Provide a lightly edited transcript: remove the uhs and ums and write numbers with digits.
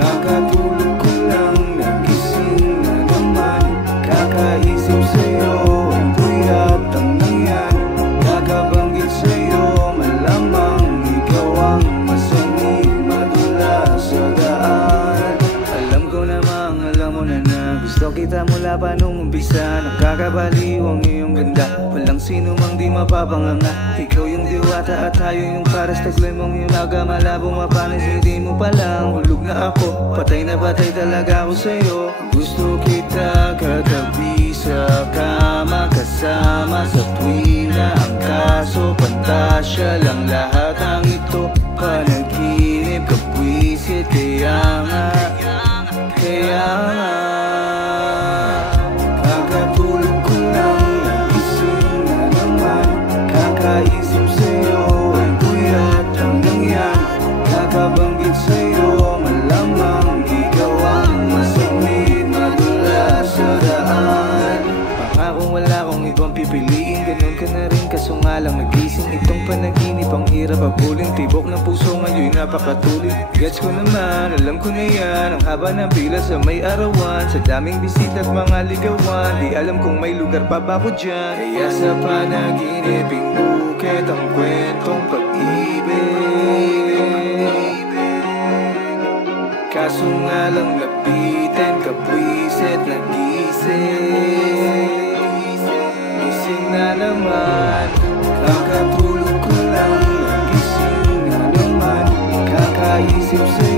Kakatulog ko lang, nagising na naman. Kakaisip sa'yo, ito'y atang na yan. Kakabanggit sa'yo, malamang ikaw ang masanib, madula sa daan. Alam ko namang alam mo na gusto kita mula pa nung umpisa. Nakakabaliw ang iyong ganda, walang sino mang di mapapanganga. Ikaw yung diwata at tayo yung paras. Taglay mong ilaga, malabong mapanis. Hindi mo palang hulog na ako, patay na patay talaga ako sa'yo. Gusto kita katabi sa kama, kasama sa tuwina. Ang kaso, pantasya lang lahat ang ito. Panaginip, kapwisit, kaya nga kakatulog ko lang, nagising na naman. Kakaisip sa'yo, ay kuyat hanggang yan. Kakabanggit sa'yo, malamang ikaw ang masamit, madula sa daan. Pangakong wala kong ibang pipiliin, ganun ka na rin, kaso nga lang nagising itong panaginip. Ang hirap abulin, tibok ng puso ngayon napakatuloy. Gets ko naman, alam ko na yan, ang haba ng pila sa may arawan. Sa daming bisita at mga ligawan, di alam kung may lugar pa ba ko dyan. Kaya sa panaginip, bukit ang kwentong pag-ibig. Kaso nga lang lapitin, kapwisit, nagising. Gising na naman, kakatulog ko lang, nagising na naman. Kakaisip sa'yo,